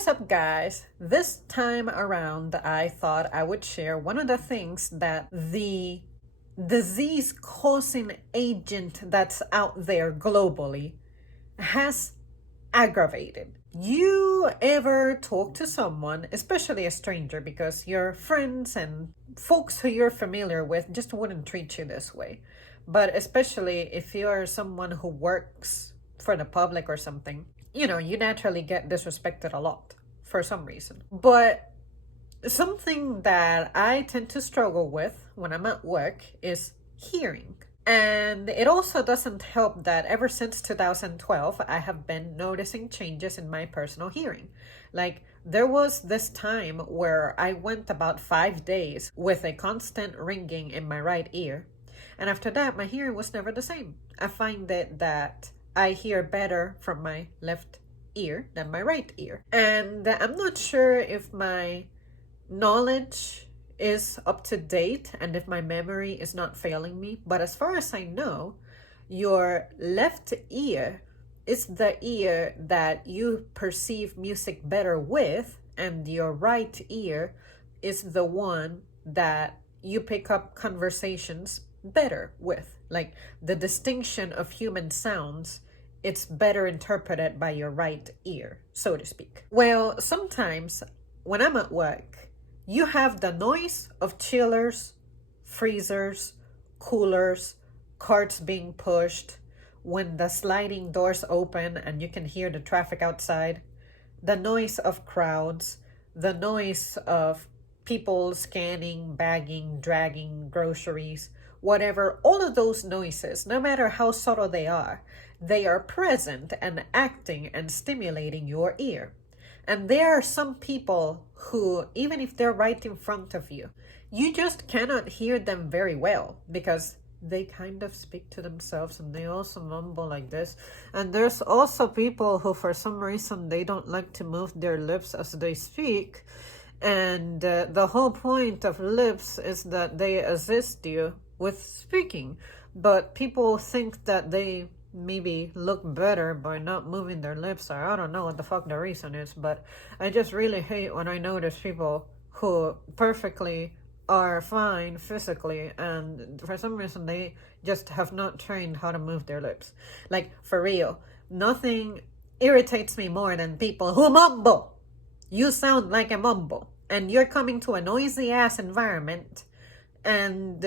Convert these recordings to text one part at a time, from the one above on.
What's up, guys? This time around, I thought I would share one of the things that the disease causing agent that's out there globally has aggravated. You ever talk to someone, especially a stranger, because your friends and folks who you're familiar with just wouldn't treat you this way? But especially if you're someone who works for the public or something, you naturally get disrespected a lot for some reason. But something that I tend to struggle with when I'm at work is hearing. And it also doesn't help that ever since 2012, I have been noticing changes in my personal hearing. Like, there was this time where I went about 5 days with a constant ringing in my right ear. And after that, my hearing was never the same. I find that I hear better from my left ear than my right ear. And I'm not sure if my knowledge is up to date and if my memory is not failing me, but as far as I know, your left ear is the ear that you perceive music better with, and your right ear is the one that you pick up conversations better with. Like, the distinction of human sounds, it's better interpreted by your right ear, so to speak. Well, sometimes when I'm at work, you have the noise of chillers, freezers, coolers, carts being pushed, when the sliding doors open and you can hear the traffic outside, the noise of crowds, the noise of people scanning, bagging, dragging groceries, whatever. All of those noises, no matter how subtle they are present and acting and stimulating your ear. And there are some people who, even if they're right in front of you, you just cannot hear them very well because they kind of speak to themselves and they also mumble like this. And there's also people who, for some reason, they don't like to move their lips as they speak. And the whole point of lips is that they assist you with speaking. But people think that they maybe look better by not moving their lips, or I don't know what the fuck the reason is, but I just really hate when I notice people who perfectly are fine physically and for some reason they just have not trained how to move their lips. Like, for real, nothing irritates me more than people who mumble. You sound like a mumble and you're coming to a noisy ass environment, and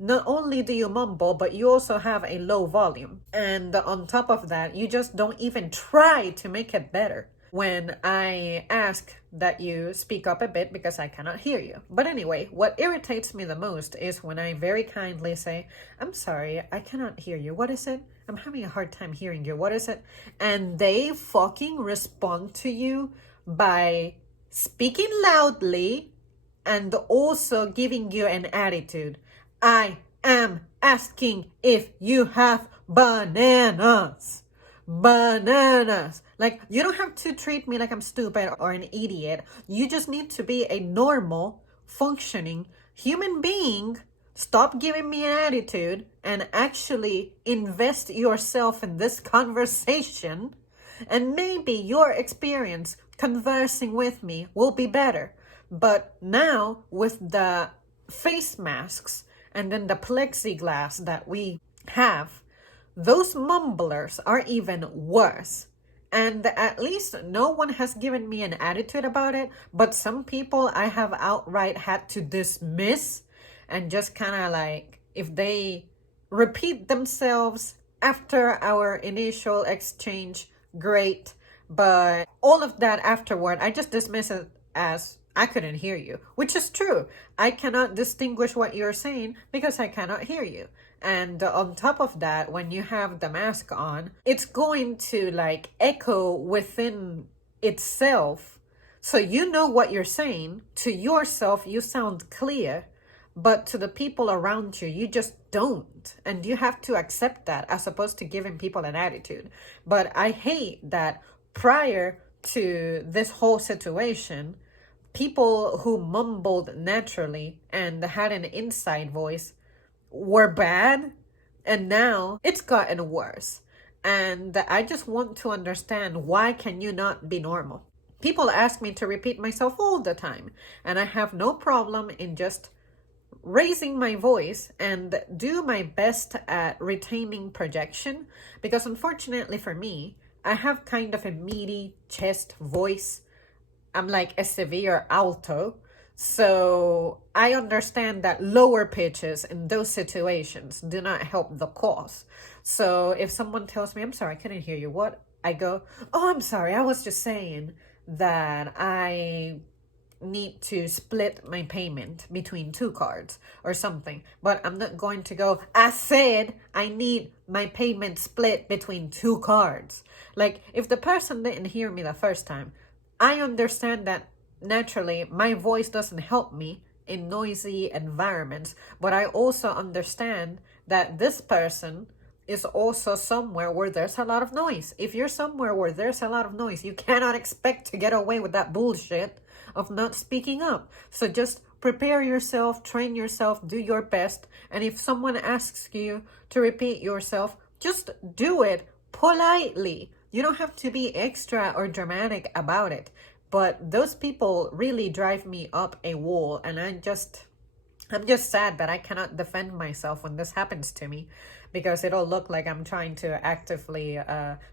not only do you mumble, but you also have a low volume. And on top of that, you just don't even try to make it better when I ask that you speak up a bit because I cannot hear you. But anyway, what irritates me the most is when I very kindly say, "I'm sorry, I cannot hear you. What is it? I'm having a hard time hearing you. What is it?" And they fucking respond to you by speaking loudly and also giving you an attitude. "I am asking if you have bananas." Bananas. Like, you don't have to treat me like I'm stupid or an idiot. You just need to be a normal, functioning human being. Stop giving me an attitude and actually invest yourself in this conversation. And maybe your experience conversing with me will be better. But now, with the face masks and then the plexiglass that we have, those mumblers are even worse. And at least no one has given me an attitude about it, but some people I have outright had to dismiss and just kind of like, if they repeat themselves after our initial exchange, great. But all of that afterward, I just dismiss it as, "I couldn't hear you," which is true. I cannot distinguish what you're saying because I cannot hear you. And on top of that, when you have the mask on, it's going to like echo within itself. So you know what you're saying. To yourself, you sound clear, but to the people around you, you just don't. And you have to accept that as opposed to giving people an attitude. But I hate that prior to this whole situation, people who mumbled naturally and had an inside voice were bad, and now it's gotten worse. And I just want to understand, why can you not be normal? People ask me to repeat myself all the time, and I have no problem in just raising my voice and do my best at retaining projection, because unfortunately for me, I have kind of a meaty chest voice. I'm like a severe alto. So I understand that lower pitches in those situations do not help the cause. So if someone tells me, I'm sorry, I couldn't hear you, what? I go, oh, I'm sorry, I was just saying that I need to split my payment between two cards or something. But I'm not going to go, I said I need my payment split between two cards. Like, if the person didn't hear me the first time, I understand that naturally my voice doesn't help me in noisy environments, but I also understand that this person is also somewhere where there's a lot of noise. If you're somewhere where there's a lot of noise, you cannot expect to get away with that bullshit of not speaking up. So just prepare yourself, train yourself, do your best. And if someone asks you to repeat yourself, just do it politely. You don't have to be extra or dramatic about it. But those people really drive me up a wall, and I'm just sad that I cannot defend myself when this happens to me, because it'll look like I'm trying to actively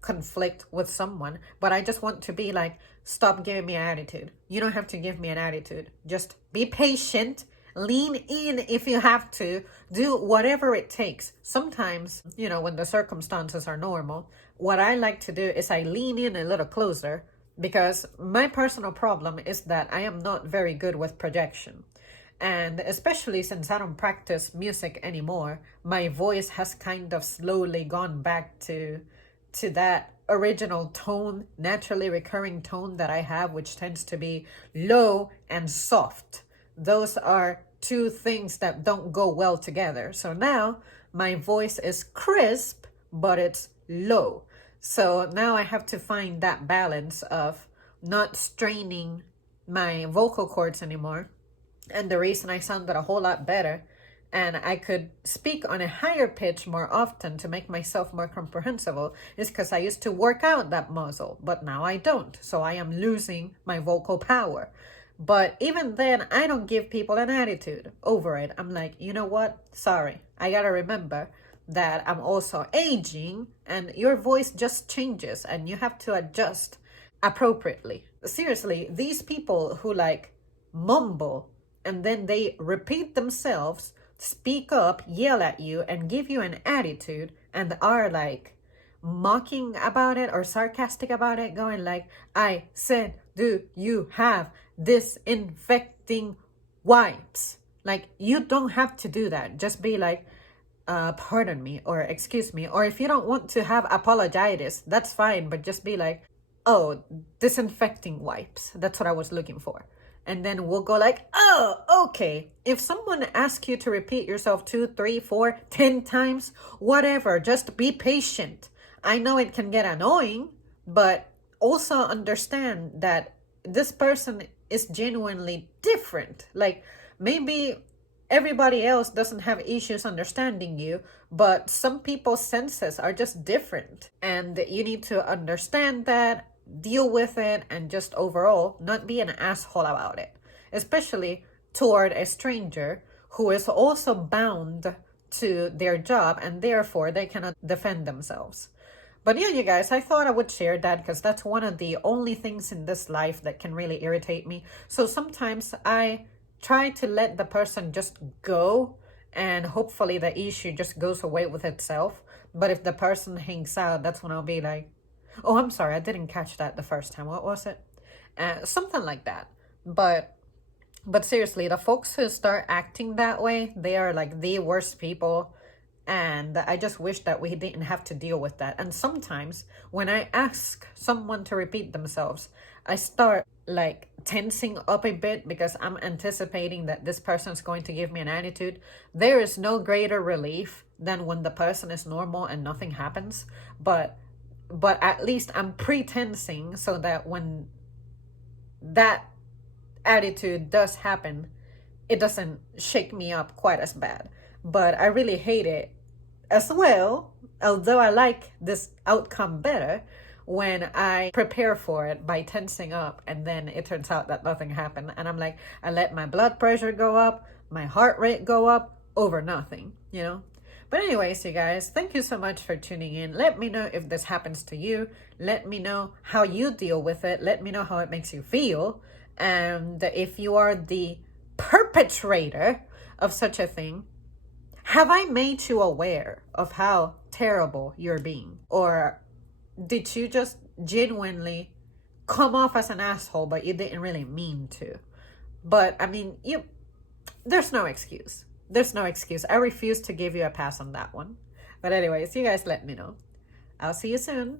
conflict with someone. But I just want to be like, stop giving me an attitude. You don't have to give me an attitude. Just be patient. Lean in if you have to. Do whatever it takes. Sometimes, when the circumstances are normal, what I like to do is I lean in a little closer, because my personal problem is that I am not very good with projection. And especially since I don't practice music anymore, my voice has kind of slowly gone back to that original tone, naturally recurring tone that I have, which tends to be low and soft. Those are two things that don't go well together. So now my voice is crisp, but it's low. So now I have to find that balance of not straining my vocal cords anymore. And the reason I sounded a whole lot better and I could speak on a higher pitch more often to make myself more comprehensible is because I used to work out that muscle, but now I don't. So I am losing my vocal power. But even then, I don't give people an attitude over it. I'm like, you know what? Sorry. I gotta remember that I'm also aging, and your voice just changes and you have to adjust appropriately. Seriously, these people who like mumble and then they repeat themselves, speak up, yell at you, and give you an attitude, and are like mocking about it or sarcastic about it, going like, I said, do you have disinfecting wipes? Like, you don't have to do that. Just be like, pardon me, or excuse me. Or if you don't want to have apologitis, that's fine, but just be like, oh, disinfecting wipes. That's what I was looking for. And then we'll go like, oh, okay. If someone asks you to repeat yourself 2, 3, 4, 10 times, whatever, just be patient. I know it can get annoying, but also understand that this person is genuinely different. Like, maybe everybody else doesn't have issues understanding you, but some people's senses are just different. And you need to understand that, deal with it, and just overall not be an asshole about it, especially toward a stranger who is also bound to their job and therefore they cannot defend themselves. But yeah, you guys, I thought I would share that because that's one of the only things in this life that can really irritate me. So sometimes I try to let the person just go, and hopefully the issue just goes away with itself. But if the person hangs out, that's when I'll be like, oh, I'm sorry, I didn't catch that the first time. What was it? Something like that. But seriously, the folks who start acting that way, they are like the worst people. And I just wish that we didn't have to deal with that. And sometimes when I ask someone to repeat themselves, I start like tensing up a bit because I'm anticipating that this person's going to give me an attitude. There is no greater relief than when the person is normal and nothing happens. But at least I'm pretensing so that when that attitude does happen, it doesn't shake me up quite as bad. But I really hate it as well, although I like this outcome better, when I prepare for it by tensing up and then it turns out that nothing happened. And I'm like, I let my blood pressure go up, my heart rate go up over nothing, you know? But anyways, you guys, thank you so much for tuning in. Let me know if this happens to you. Let me know how you deal with it. Let me know how it makes you feel. And if you are the perpetrator of such a thing, have I made you aware of how terrible you're being? Or did you just genuinely come off as an asshole, but you didn't really mean to? But I mean, there's no excuse. There's no excuse. I refuse to give you a pass on that one. But anyways, you guys let me know. I'll see you soon.